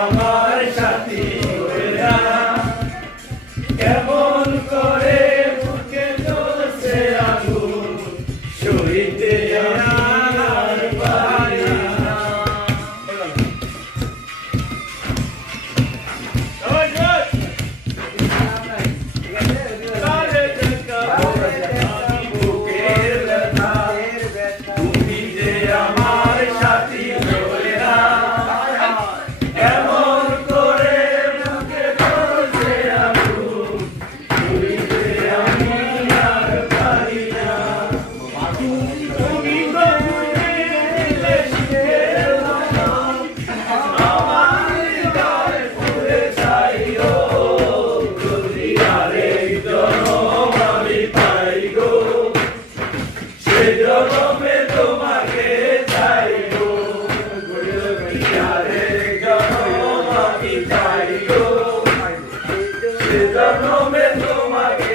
আমার সাথী হয়ে না কেমন করে বুকে জ্বলছে আগুন সইতে আর পারি না বুকের ব্যথা তুমি যে আমার সাথী হয়ে না কেমন করে বুকে জ্বলছে আগুন সইতে আমি আর পারি না তুমি তো বুকে দিলে শীতের মতো আমার হৃদয় পুড়ে ছাই গো যদি আরেক জনম আমি পাই গো সে জনমে তোমাকে চাই গো যদি আরেক জনম আমি পাই গো সে জনমে তোমাকে